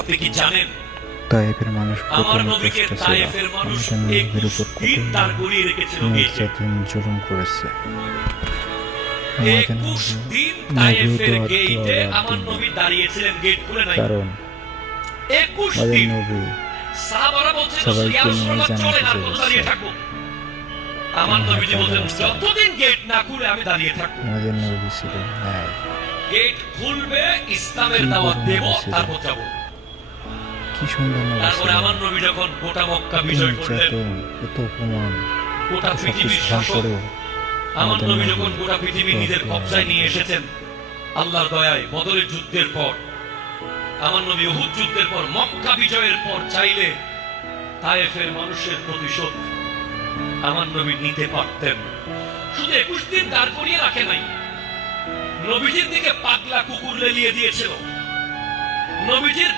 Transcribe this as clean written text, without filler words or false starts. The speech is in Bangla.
আপনি কি জানেন তায়েফের মানুষ আমার কত নবীকে কষ্ট ছিল, তায়েফের মানুষ আমাদের নবীর 21 উপর দিন কত দাঁড় করিয়ে রেখেছিল গেটে। নির্যাতন জুলুম করেছে। আমাদের 21 দিন নবীও তায়েফের দোয়া গেটে দোয়া আমার দিন, নবী দাঁড়িয়েছিলেন, গেট খুলে নাই। কারণ 21 আমাদের দিন নবী সাহাবারা বলছিল সবাইকে ইয়া নিয়ে রাসূলুল্লাহ জান্নাতে চলেন, আর কত চলে দাঁড়িয়ে গেছে। থাকবো? আমার তিনি নবীজি বলতেন হাজার যতদিন গেট না খুলে আমি দাঁড়িয়ে থাকবো। আমাদের নবী ছিলেন ন্যায়। গেট খুলবে, ইসলামের কি দাওয়াত বড় দেব, নবী ছিলেন, তারপর যাব। কি সুন্দর নবী তারপরে ছিলেন। আমার নবী যখন গোটা মক্কা এত বিজয় করলেন, নির্যাতন, এত অপমান, গোটা এত পৃথিবীর সবকিছু হওয়ার শাসক পরেও আমার আমাদের নবী নবী যখন গোটা পৃথিবী দোয়া নিজের দোয়া কবজায় নিয়ে দিন। এসেছেন আল্লাহর দয়ায়, বদরের যুদ্ধের পর, আমার নবী উহুদ যুদ্ধের পর, মক্কা বিজয়ের পর চাইলে তায়েফের মানুষের প্রতিশোধ আমার নবী নিতে পারতেন। শুধু 21 দিন দাঁড় করিয়ে রাখে নাই, নবীজির দিকে পাগলা কুকুর লেলিয়ে দিয়েছিল। নবীজির